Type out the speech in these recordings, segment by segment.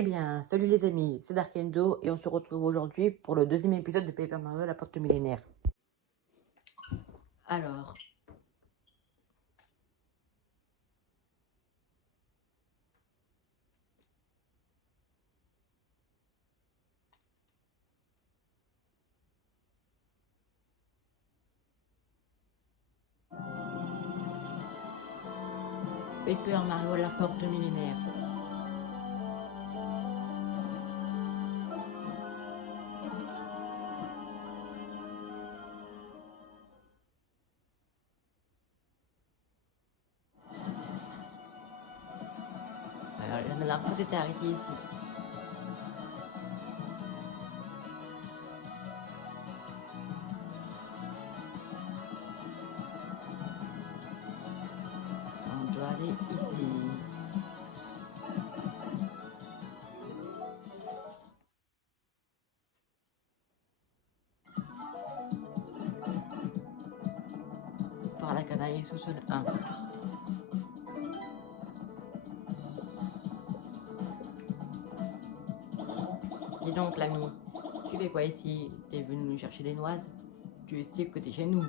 Eh bien, salut les amis, c'est Darkendo et on se retrouve aujourd'hui pour le deuxième épisode de Paper Mario la porte millénaire. Alors, Paper Mario la porte millénaire. Alors, la dernière fois c'était arrêté ici. On doit aller ici. Par la canaille sous-sol 1. Dis donc l'ami, tu fais quoi ici? T'es venu nous chercher des noises? Tu sais que t'es chez nous.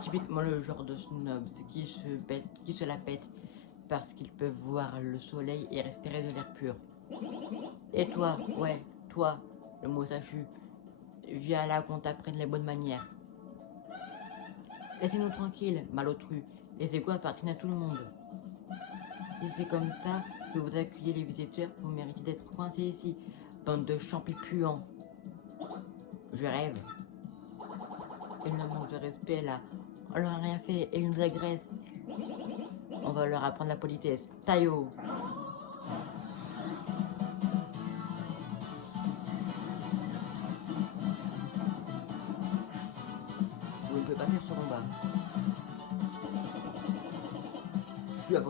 Typiquement le genre de snobs qui se la pètent parce qu'ils peuvent voir le soleil et respirer de l'air pur. Et toi, ouais, toi, le mot sachu, viens là qu'on t'apprenne les bonnes manières. Laissez-nous tranquilles, malotru, les égouts appartiennent à tout le monde. Si c'est comme ça que vous accueillez les visiteurs, vous méritez d'être coincés ici, bande de champis puants. Je rêve. Ils ne manquent de respect là, on leur a rien fait et ils nous agressent. On va leur apprendre la politesse. Taillot. Vous ne pouvez pas faire ce combat. Je suis avec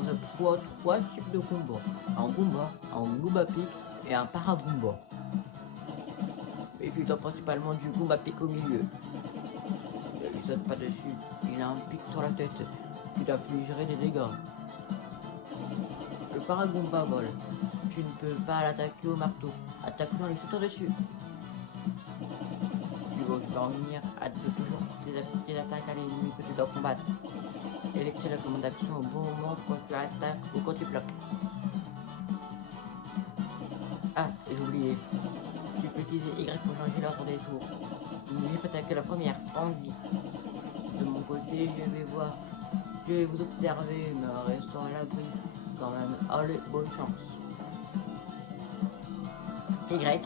trois types de combats. Un combat, un Goomba Pick et un Paragomba. Méfie-toi principalement du Goomba Pick au milieu. Ne lui saute pas dessus, il a un pic sur la tête qui t'infligerait des dégâts. Le Paragomba vole. Tu ne peux pas l'attaquer au marteau. Attaque-le en lui sautant dessus. Tu vas aussi parvenir à toujours tes attaques à l'ennemi que tu dois combattre. Effectue la commande d'action au bon moment quand tu attaques ou quand tu bloques. Ah, j'ai oublié. Tu peux utiliser Y pour changer l'ordre des tours. N'oublie pas d'attaquer la première, pense-y. De mon côté, je vais vous observer, mais restons à l'abri quand même. Allez, bonne chance. Y.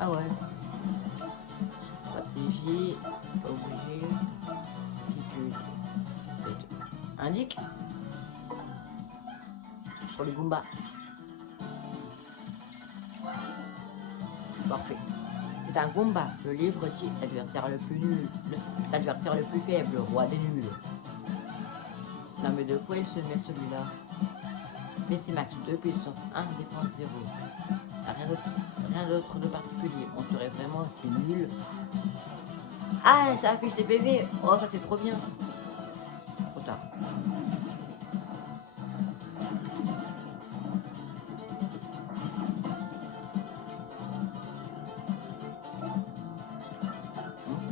Ah ouais. Stratégie, obligé, difficulté. Indique. Pour les Goombas. Parfait. C'est un combat. Le livre dit l'adversaire le plus nul, l'adversaire le plus faible, le roi des nuls. Non mais de quoi il se met celui-là? PC Max 2, puissance 1, défense 0. Rien d'autre de particulier. On serait vraiment assez nul. Ah, ça affiche des PV. Oh, ça c'est trop bien. Trop tard.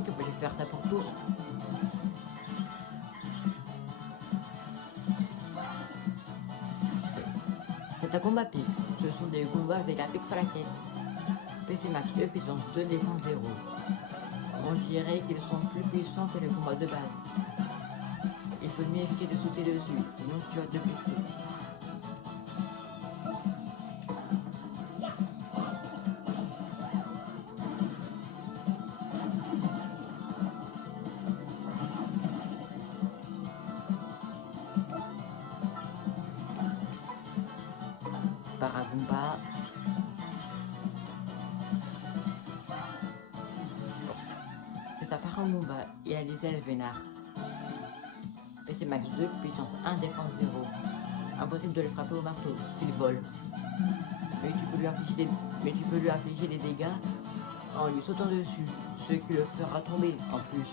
Que peut-je faire ça pour tous? C'est un combat pic. Ce sont des combats avec un pic sur la tête. PC Max 2, puissance 2, défense 0. On dirait qu'ils sont plus puissants que les combats de base. Il faut mieux éviter de sauter dessus, sinon tu vas te blesser. Paragomba. C'est un Paragomba, il a des ailes vénards. PC Max 2, puissance 1, défense 0. Impossible de le frapper au marteau s'il vole. Mais tu peux lui infliger des dégâts en lui sautant dessus, ce qui le fera tomber en plus.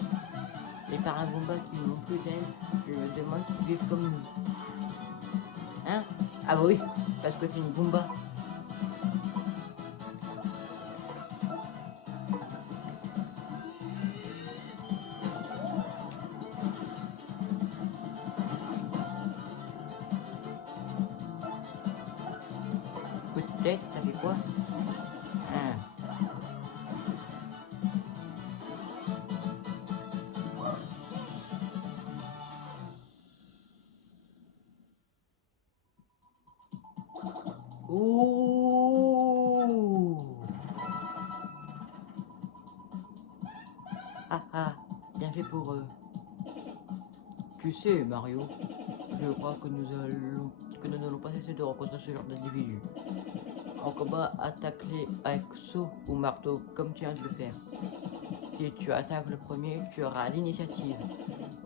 Les Paragombas qui n'ont plus d'ailes, je me demande s'ils vivent comme nous. Hein? Ah bah oui, parce que c'est une Goomba. Coup de tête, ça fait quoi? Hein. Ouh. Ah ah, bien fait pour eux. Tu sais, Mario, je crois que nous n'allons pas cesser de rencontrer ce genre d'individus. En combat, attaque-les avec saut ou marteau, comme tu viens de le faire. Si tu attaques le premier, tu auras l'initiative.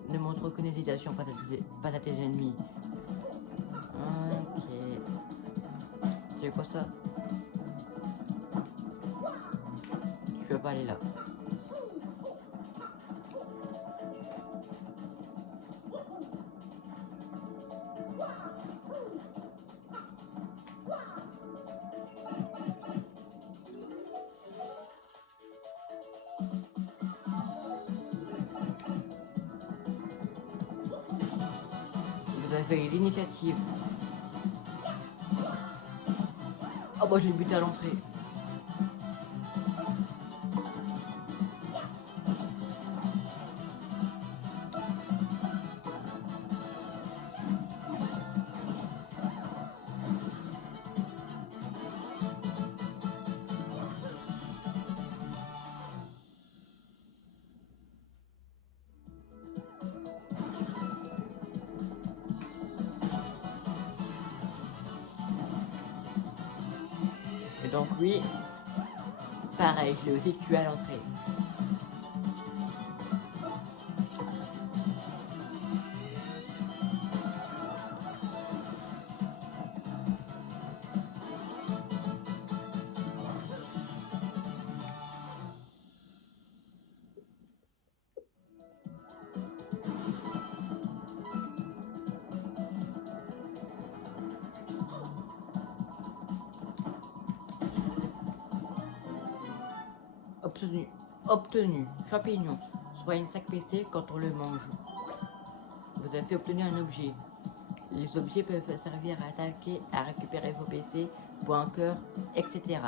Ne montre aucune hésitation face à tes ennemis. Ok. C'est quoi ça? Je peux pas aller là. Vous avez l'initiative. Oh bah j'ai buté à l'entrée. Et donc oui, pareil, je l'ai aussi tué à l'entrée. Obtenu. Obtenu. Champignon. Soigne 5 PC quand on le mange. Vous avez obtenu un objet. Les objets peuvent servir à attaquer, à récupérer vos PC, points cœur, etc.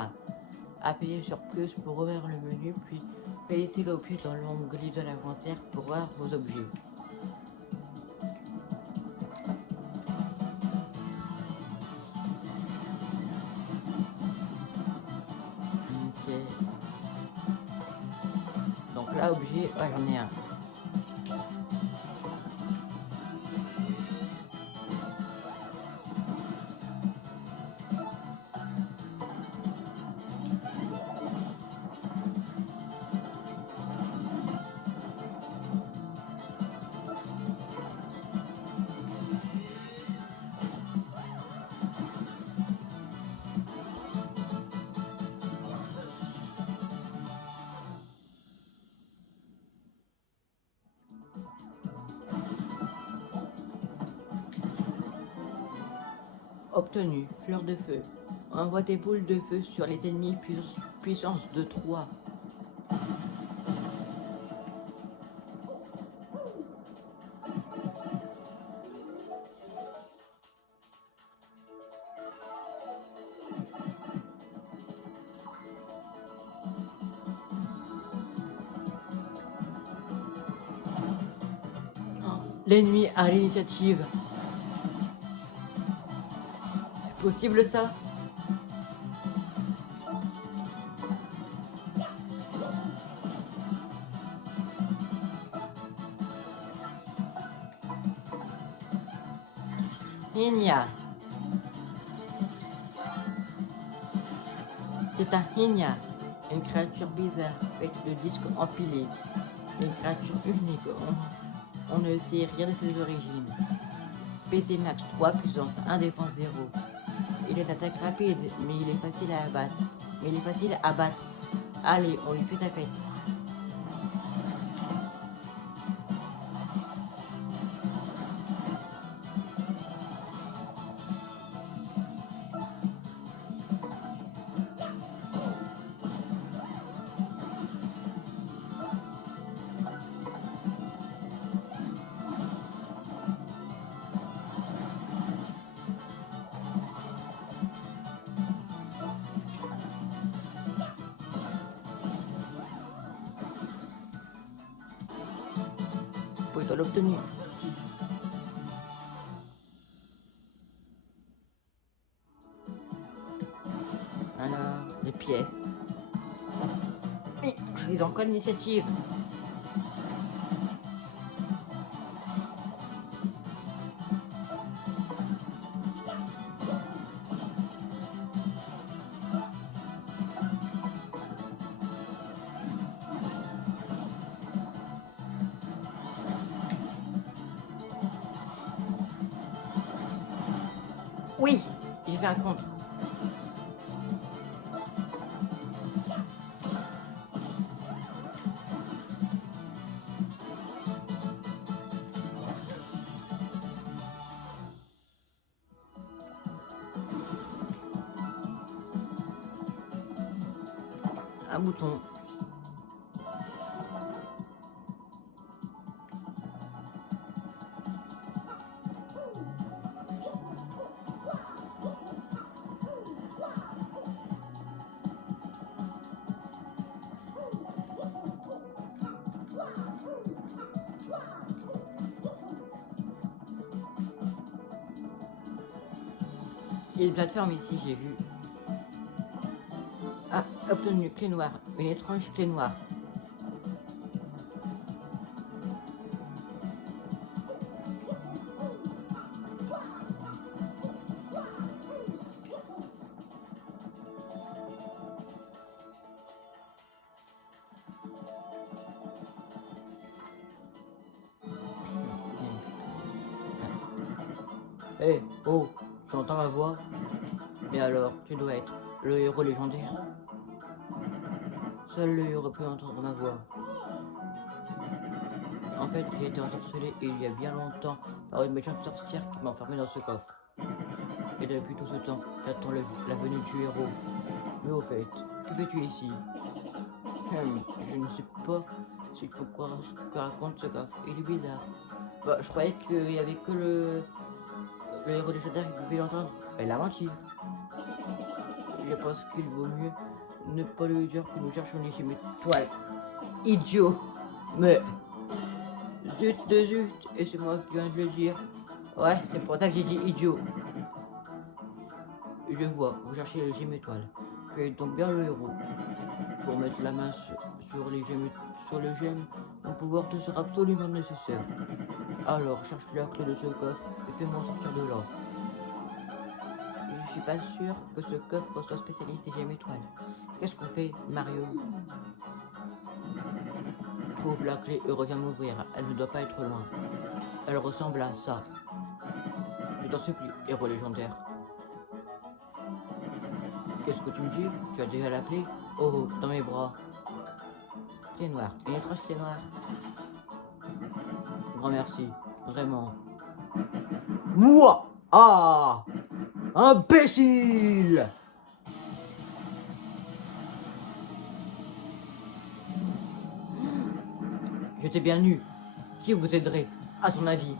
Appuyez sur plus pour ouvrir le menu, puis placez l'objet dans l'onglet de l'inventaire pour voir vos objets. Ok. Donc là, objet, ouais, j'en ai un. Obtenu, fleur de feu. Envoie des boules de feu sur les ennemis puissance de 3. L'ennemi a l'initiative. C'est possible ça? Hinya. C'est un Hinya, une créature bizarre faite de disques empilés. Une créature unique. On ne sait rien de ses origines. PC max 3, puissance 1, défense 0. Il est d'attaque rapide, mais il est facile à abattre. Allez, on lui fait sa fête. étoile obtenue. 6. Alors, des pièces. Mais ils ont quoi d'initiative? Oui, j'ai fait un contre. Un bouton. Il y a une plateforme ici, j'ai vu. Ah, obtenu clé noire. Une étrange clé noire. Hé, oh, tu entends ma voix? Et alors, tu dois être le héros légendaire. Seul le héros peut entendre ma voix. En fait, j'ai été ensorcelé il y a bien longtemps par une méchante sorcière qui m'a enfermé dans ce coffre. Et depuis tout ce temps, j'attends la venue du héros. Mais au fait, que fais-tu ici? Je ne sais pas si tu peux croire ce que raconte ce coffre. Il est bizarre. Bah, je croyais qu'il y avait que le héros légendaire qui pouvait l'entendre. Elle a menti. Je pense qu'il vaut mieux ne pas lui dire que nous cherchons les gemmes étoiles. Idiot! Mais zut de zut, et c'est moi qui viens de le dire. Ouais, c'est pour ça que j'ai dit idiot. Je vois, vous cherchez les gemmes étoiles. Tu es donc bien le héros. Pour mettre la main sur les gemmes, sur le gemme, mon pouvoir te sera absolument nécessaire. Alors, cherche la clé de ce coffre et fais-moi sortir de là. Je suis pas sûr que ce coffre soit spécialiste des gemmes étoiles. Qu'est-ce qu'on fait, Mario? Trouve la clé et reviens m'ouvrir. Elle ne doit pas être loin. Elle ressemble à ça. Je t'en supplie, héros légendaire. Qu'est-ce que tu me dis? Tu as déjà la clé? Oh, dans mes bras. Clé noire. Une étrange clé noire. Grand merci. Vraiment. Moi! Ah! Imbécile! J'étais bien nu. Qui vous aiderait, à ton avis?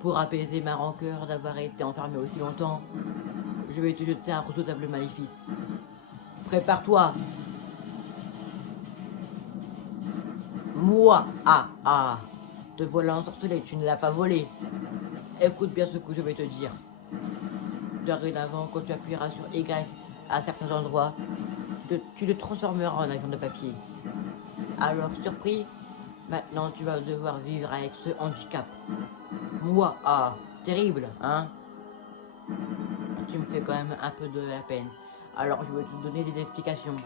Pour apaiser ma rancœur d'avoir été enfermé aussi longtemps, je vais te jeter un redoutable maléfice. Prépare-toi. Moi, te voilà ensorcelé, tu ne l'as pas volé. Écoute bien ce que je vais te dire. Dorénavant, quand tu appuieras sur Y à certains endroits, tu te transformeras en avion de papier. Alors, surpris, maintenant tu vas devoir vivre avec ce handicap. Moi, terrible, hein? Tu me fais quand même un peu de la peine. Alors je vais te donner des explications.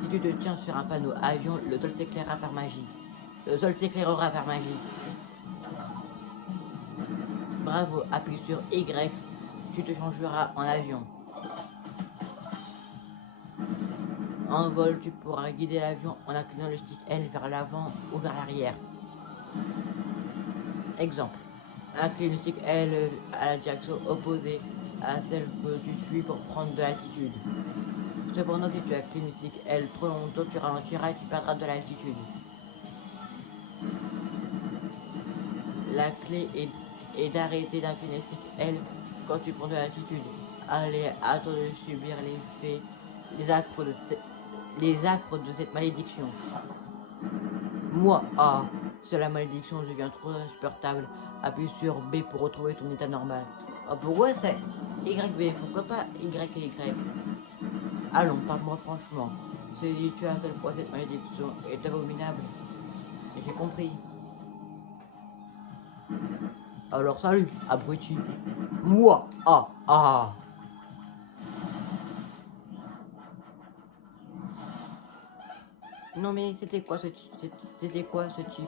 Si tu te tiens sur un panneau avion, le sol s'éclairera par magie. Le sol s'éclairera par magie. Bravo, appuie sur Y, tu te changeras en avion. En vol, tu pourras guider l'avion en inclinant le stick L vers l'avant ou vers l'arrière. Exemple, incline le stick L à la direction opposée à celle que tu suis pour prendre de l'altitude. Cependant, si tu inclines le stick L trop longtemps, tu ralentiras et tu perdras de l'altitude. La clé est d'arrêter d'incliner le stick L quand tu prends de l'altitude. Allez, à toi de subir l'effet, les affres de cette malédiction. Moi, Si la malédiction devient trop insupportable, appuie sur B pour retrouver ton état normal. Oh, pourquoi c'est YB? Pourquoi pas Y et Y? Allons, parle-moi franchement. Sais-tu à quel point cette malédiction est abominable? J'ai compris. Alors salut, abruti. Moi, ah, ah. Non mais c'était quoi ce type? C'était quoi ce type?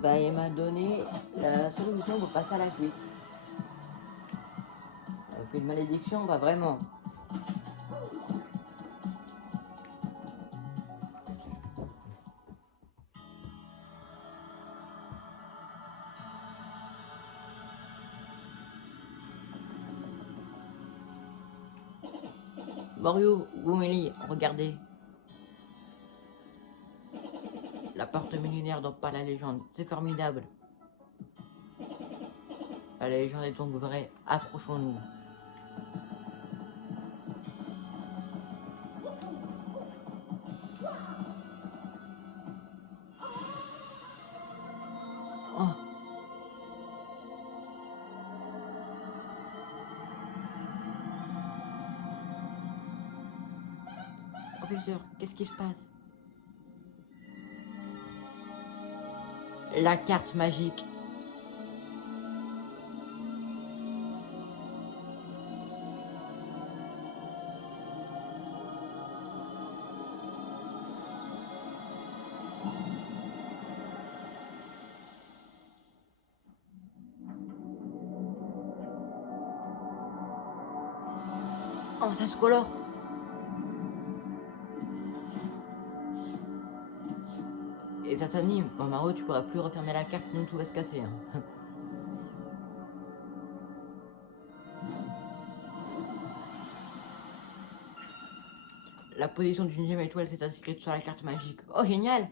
Bah il m'a donné la solution pour passer à la suite. Avec une malédiction, bah vraiment. Mario, Goumélie, regardez. La porte millénaire dont parle la légende, c'est formidable. La légende est donc vraie, approchons-nous. Oh. Professeur, qu'est-ce qui se passe? La carte magique. Oh, ça se colore. Et ça s'anime. Bon, Mario, tu pourras plus refermer la carte, sinon tout va se casser. Hein. La position d'une gemme étoile s'est inscrite sur la carte magique. Oh, génial!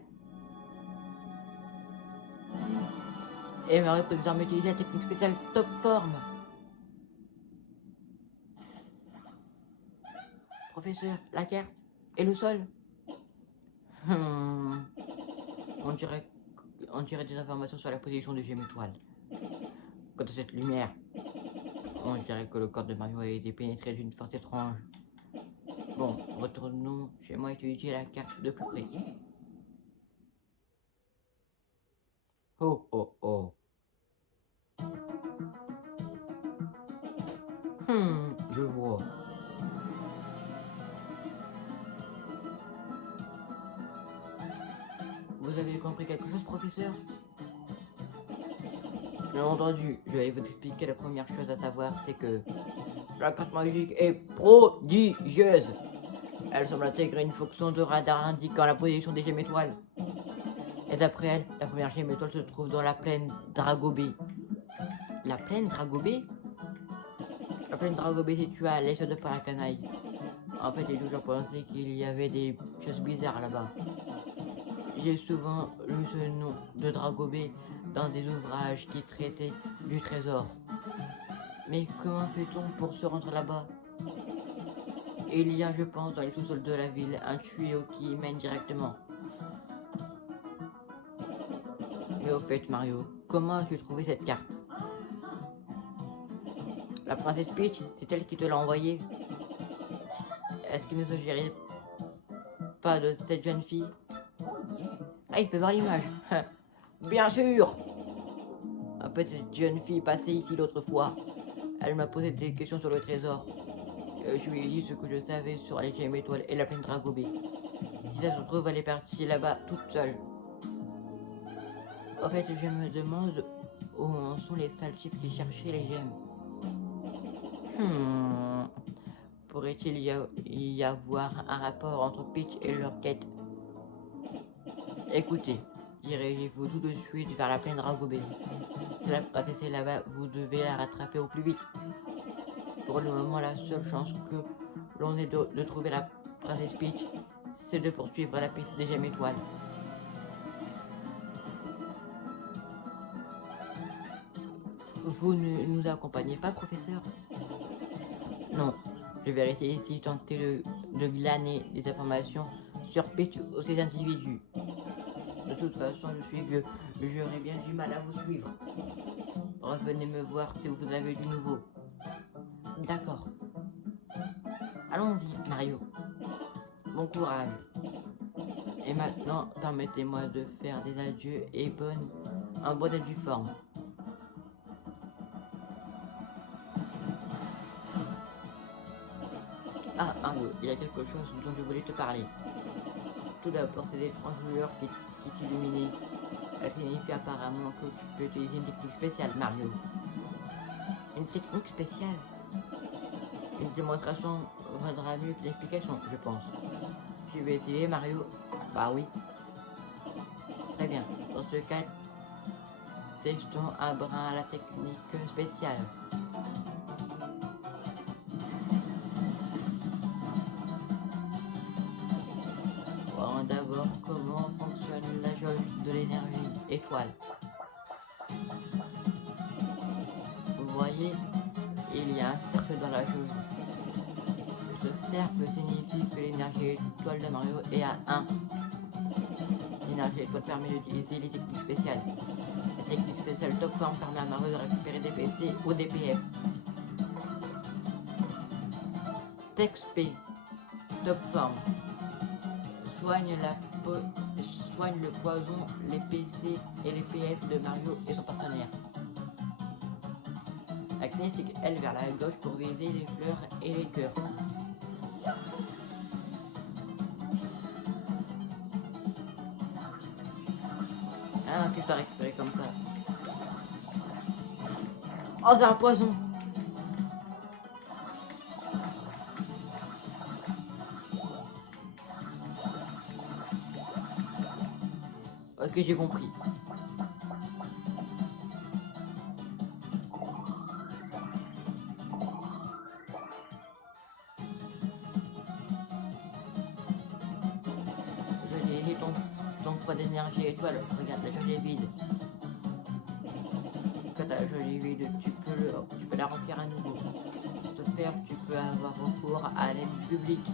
Et Mario peut désormais utiliser la technique spéciale Top Form. Professeur, la carte et le sol. On dirait des informations sur la position du gemme étoile. Quant à cette lumière, on dirait que le corps de Mario a été pénétré d'une force étrange. Bon, retournons chez moi et étudier la carte de plus près. Oh oh oh. Je vois. Vous avez compris quelque chose, professeur? Bien entendu, je vais vous expliquer la première chose à savoir, c'est que la carte magique est prodigieuse. Elle semble intégrer une fonction de radar indiquant la position des gemmes étoiles. Et d'après elle, la première gemme étoile se trouve dans la plaine Dragobé. La plaine Dragobé? La plaine Dragobé est située à l'est de Paracanaï. En fait, j'ai toujours pensé qu'il y avait des choses bizarres là-bas. J'ai souvent lu ce nom de Dragobé dans des ouvrages qui traitaient du trésor. Mais comment fait-on pour se rendre là-bas? Il y a, je pense, dans les sous-sols de la ville, un tuyau qui y mène directement. Et au fait, Mario, comment as-tu trouvé cette carte? La princesse Peach, c'est elle qui te l'a envoyée? Est-ce qu'il ne s'agirait pas de cette jeune fille? Ah, il peut voir l'image. Bien sûr! En fait, cette jeune fille passait ici l'autre fois. Elle m'a posé des questions sur le trésor. Je lui ai dit ce que je savais sur les gemmes étoiles et la plaine Dragobé. Si ça se trouve, elle est partie là-bas toute seule. En fait, je me demande où en sont les sales types qui cherchaient les gemmes. Pourrait-il y avoir un rapport entre Peach et leur quête? Écoutez, dirigez-vous tout de suite vers la plaine Dragobé. Si la princesse est là-bas, vous devez la rattraper au plus vite. Pour le moment, la seule chance que l'on ait de trouver la princesse Peach, c'est de poursuivre la piste des gemmes étoiles. Vous ne nous accompagnez pas, professeur? Non. Je vais rester ici tenter de glaner des informations sur Pichu ou ces individus. De toute façon, je suis vieux. J'aurais bien du mal à vous suivre. Revenez me voir si vous avez du nouveau. D'accord. Allons-y, Mario. Bon courage. Et maintenant, permettez-moi de faire des adieux et un bon et due forme. Ah, Mario, il y a quelque chose dont je voulais te parler. Tout d'abord, ces étranges lueurs qui t'illuminaient. Elles signifient apparemment que tu peux utiliser une technique spéciale, Mario. Une technique spéciale? Une démonstration vaudra mieux que l'explication, je pense. Tu veux essayer, Mario? Bah oui. Très bien. Dans ce cas, testons un brin à la technique spéciale. Voyons d'abord comment fonctionne la jauge de l'énergie étoile. Vous voyez, il y a un cercle dans la jauge. Ce cercle signifie que l'énergie étoile de Mario est à 1. L'énergie étoile permet d'utiliser les techniques spéciales. La technique spéciale Top Form permet à Mario de récupérer des PC ou des PF. Texte P, Top Form. Soigne le poison, les PC et les PF de Mario et son partenaire. Acnétique L vers la gauche pour viser les fleurs et les cœurs. Ah, que je dois récupérer comme ça. Oh, c'est un poison! Ok, j'ai compris. Je l'ai ton poids d'énergie étoile. Regarde, la jauge est vide. Quand ta jauge est vide, tu peux la remplir à nouveau. Pour ce faire, tu peux avoir recours à l'aide publique.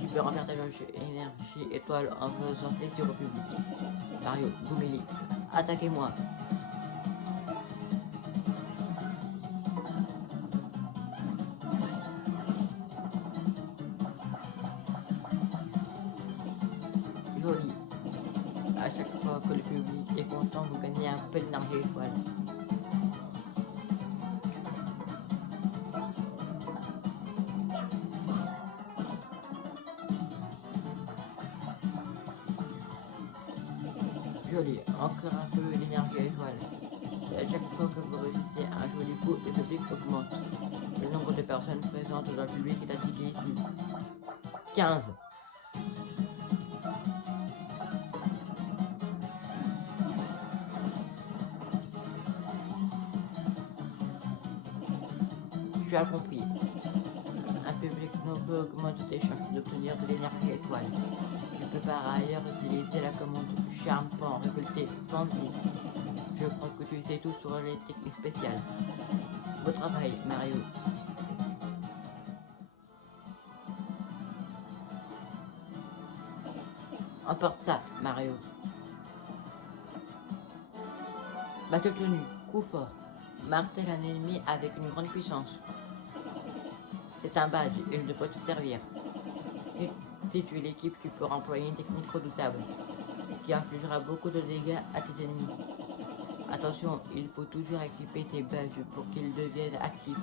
Tu peux remplir ta jauge énergie étoile en faisant plaisir au public. Mario, Goumeli, attaquez-moi. Joli. À chaque fois que le public est content, vous gagnez un peu d'énergie étoile. Joli, encore un peu d'énergie étoile. Et à chaque fois que vous réussissez un joli coup, le public augmente. Le nombre de personnes présentes dans le public est indiqué ici. 15. Tu as compris. Un public nombreux augmente tes chances d'obtenir de l'énergie étoile. Tu peux par ailleurs utiliser la commande charme pour en récolter. Pense-y. Je crois que tu sais tout sur les techniques spéciales. Beau travail, Mario. Emporte ça, Mario. Battle tenue, coup fort. Martèle un ennemi avec une grande puissance. C'est un badge, il devrait te servir. Et si tu es l'équipe, tu peux employer une technique redoutable qui infligera beaucoup de dégâts à tes ennemis. Attention, il faut toujours équiper tes badges pour qu'ils deviennent actifs.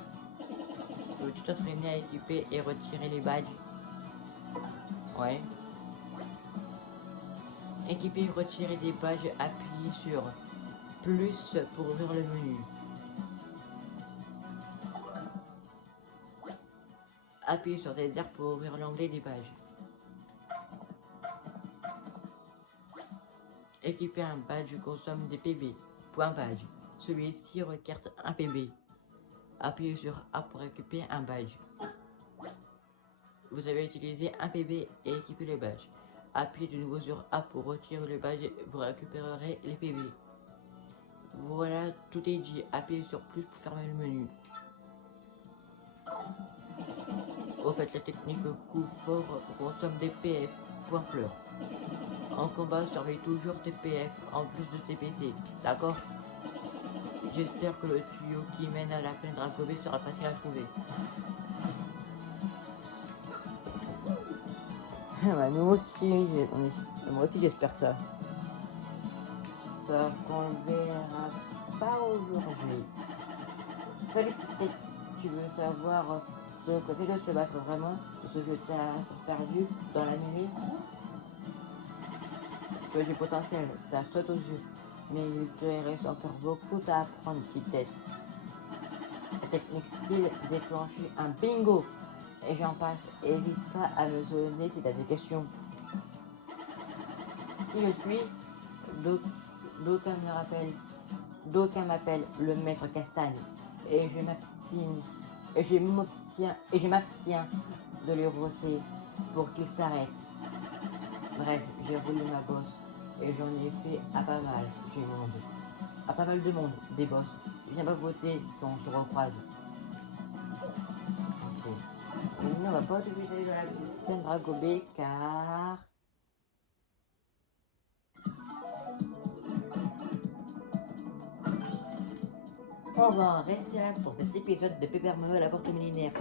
Peux-tu t'entraîner à équiper et retirer les badges? Ouais. Équiper et retirer des badges, appuyez sur plus pour ouvrir le menu. Appuyez sur ZR pour ouvrir l'onglet des badges. Équiper un badge consomme des PB. Point badge. Celui-ci requiert un PB. Appuyez sur A pour équiper un badge. Vous avez utilisé un PB et équipé le badge. Appuyez de nouveau sur A pour retirer le badge, vous récupérerez les PV. Voilà, tout est dit. Appuyez sur plus pour fermer le menu. Au fait, la technique coup fort consomme des PF. Point fleur. En combat, surveille toujours tes PF en plus de tes PC. D'accord? J'espère que le tuyau qui mène à la plaine Dracobé sera facile à trouver. Bah, moi aussi j'espère ça. Sauf qu'on le verra pas aujourd'hui. Salut, peut-être tu veux savoir de côté de se battre vraiment, de ce que tu as perdu dans la mêlée. Tu as du potentiel, ça saute aux yeux, mais il te reste encore beaucoup à apprendre, petite tête. La technique style déclencher un bingo, et j'en passe. N'hésite pas à me donner si tu as des questions. Qui je suis? D'aucuns m'appellent le maître Castagne, et je m'abstiens de les rosser pour qu'ils s'arrêtent. Bref, j'ai roulé ma bosse et j'en ai fait à pas mal de monde, des bosses. Viens pas voter si on se recroise. Ok. Maintenant, on va pas utiliser de la plaine Dracobé car... On va en rester là pour cet épisode de Peppermeux à la porte millénaire.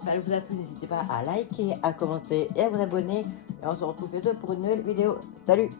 Si ça vous a plu, n'hésitez pas à liker, à commenter et à vous abonner. Et on se retrouve bientôt pour une nouvelle vidéo. Salut!